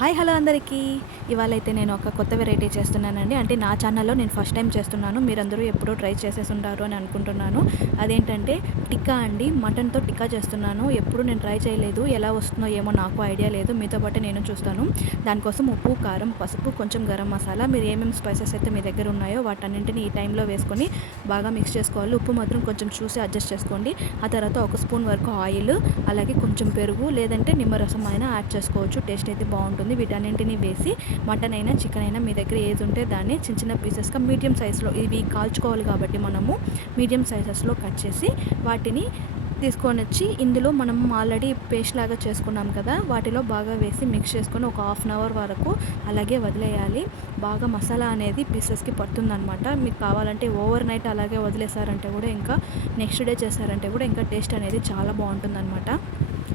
Hi hello అందరికీ. ఇవాళైతే నేను ఒక కొత్త వెరైటీ చేస్తున్నానండి. అంటే నా ఛానల్లో నేను ఫస్ట్ టైం చేస్తున్నాను. మీరందరూ ఎప్పుడో ట్రై చేసేసి ఉంటారు అని అనుకుంటున్నాను. అదేంటంటే టిక్కా అండి. మటన్‌తో టిక్కా చేస్తున్నాను. ఎప్పుడు నేను ట్రై చేయలేదు. ఎలా వస్తుందో ఏమో నాకు ఐడియా లేదు. మీతో పాటు నేను చూస్తాను. దానికోసం ఉప్పు, కారం, పసుపు, కొంచెం గరం మసాలా, మీరు ఏమేమి స్పైసెస్ అయితే మీ దగ్గర ఉన్నాయో వాటన్నింటిని ఈ టైంలో వేసుకొని బాగా మిక్స్ చేసుకోవాలి. ఉప్పు మాత్రం కొంచెం చూసి అడ్జస్ట్ చేసుకోండి. ఆ తర్వాత ఒక స్పూన్ వరకు ఆయిల్, అలాగే కొంచెం పెరుగు లేదంటే నిమ్మరసం అయినా యాడ్ చేసుకోవచ్చు. టేస్ట్ అయితే బాగుంటుంది. వీటన్నింటినీ వేసి మటన్ అయినా చికెన్ అయినా మీ దగ్గర ఏది ఉంటే దాన్ని చిన్న చిన్న పీసెస్గా మీడియం సైజులో, ఇవి కాల్చుకోవాలి కాబట్టి మనము మీడియం సైజెస్లో కట్ చేసి వాటిని తీసుకొని వచ్చి ఇందులో మనం ఆల్రెడీ పేస్ట్ లాగా చేసుకున్నాం కదా, వాటిలో బాగా వేసి మిక్స్ చేసుకొని ఒక హాఫ్ అన్ అవర్ వరకు అలాగే వదిలేయాలి. బాగా మసాలా అనేది పీసెస్కి పడుతుందనమాట. మీకు కావాలంటే ఓవర్ నైట్ అలాగే వదిలేసారంటే కూడా, ఇంకా నెక్స్ట్ డే చేశారంటే కూడా ఇంకా టేస్ట్ అనేది చాలా బాగుంటుందన్నమాట.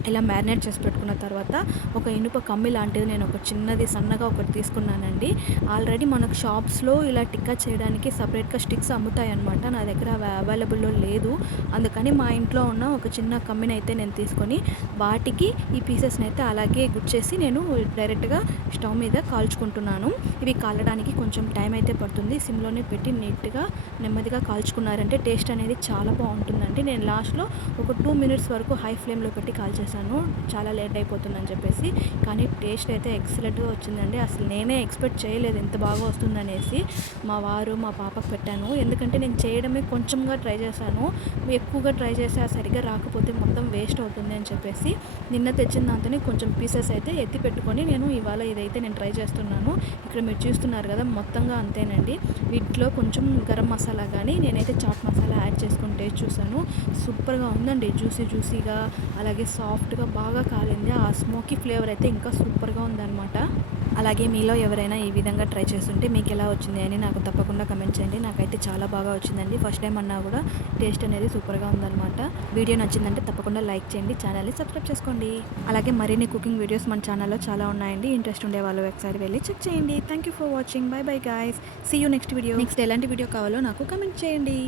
ఇలా మ్యారినేట్ చేసి పెట్టుకున్న తర్వాత ఒక ఇనుప కమ్మి లాంటిది నేను ఒక చిన్నది సన్నగా ఒకటి తీసుకున్నానండి. ఆల్రెడీ మనకు షాప్స్లో ఇలా టిక్కా చేయడానికి సపరేట్గా స్టిక్స్ అమ్ముతాయన్నమాట. నా దగ్గర అవి అవైలబుల్లో లేదు. అందుకని మా ఇంట్లో ఉన్న ఒక చిన్న కమ్మిని అయితే నేను తీసుకొని వాటికి ఈ పీసెస్ని అయితే అలాగే గుచ్చేసి నేను డైరెక్ట్గా స్టవ్ మీద కాల్చుకుంటున్నాను. ఇవి కాలడానికి కొంచెం టైం అయితే పడుతుంది. సిమ్లోనే పెట్టి నీట్గా నెమ్మదిగా కాల్చుకున్నారంటే టేస్ట్ అనేది చాలా బాగుంటుందండి. నేను లాస్ట్లో ఒక 2 మినిట్స్ వరకు హై ఫ్లేమ్లో పెట్టి కాల్చేసాను, చాలా లేట్ అయిపోతుందని చెప్పేసి. కానీ టేస్ట్ అయితే ఎక్సలెంట్గా వచ్చిందండి. అసలు నేనే ఎక్స్పెక్ట్ చేయలేదు ఇంత బాగా వస్తుందనేసి. మా వారు మా పాపకు పెట్టాను, ఎందుకంటే నేను చేయడమే కొంచెంగా ట్రై చేశాను. ఎక్కువగా ట్రై చేసి సరిగ్గా రాకపోతే మొత్తం వేస్ట్ అవుతుంది అని చెప్పేసి నిన్న తెచ్చిన దాంతోనే కొంచెం పీసెస్ అయితే ఎత్తి పెట్టుకొని నేను ఇవాళ ఇదైతే నేను ట్రై చేస్తున్నాను. ఇక్కడ మీరు చూస్తున్నారు కదా, మొత్తంగా అంతేనండి. వీటిలో కొంచెం గరం మసాలా కానీ నేనైతే చాట్ మసాలా యాడ్ చేసుకుని టేస్ట్ చూసాను. సూపర్గా ఉందండి. జ్యూసీగా అలాగే సాఫ్ట్గా బాగా కాలింది. ఆ స్మోకీ ఫ్లేవర్ అయితే ఇంకా సూపర్గా ఉందన్నమాట. అలాగే మీలో ఎవరైనా ఈ విధంగా ట్రై చేస్తుంటే మీకు ఎలా వచ్చింది అని నాకు తప్పకుండా కమెంట్ చేయండి. నాకైతే చాలా బాగా వచ్చిందండి. ఫస్ట్ టైం అన్నా కూడా టేస్ట్ అనేది సూపర్గా ఉందన్నమాట. వీడియో నచ్చిందంటే తప్పకుండా లైక్ చేయండి, ఛానల్ని సబ్స్క్రైబ్ చేసుకోండి. అలాగే మరిన్ని కుకింగ్ వీడియోస్ మన ఛానల్లో చాలా ఉన్నాయండి. ఇంట్రెస్ట్ ఉండే వాళ్ళు ఒకసారి వెళ్ళి చెక్ చేయండి. Thank you for watching. Bye bye guys. See you next video. Next ఎలాంటి వీడియో కావాలో నాకు కమెంట్ చేయండి.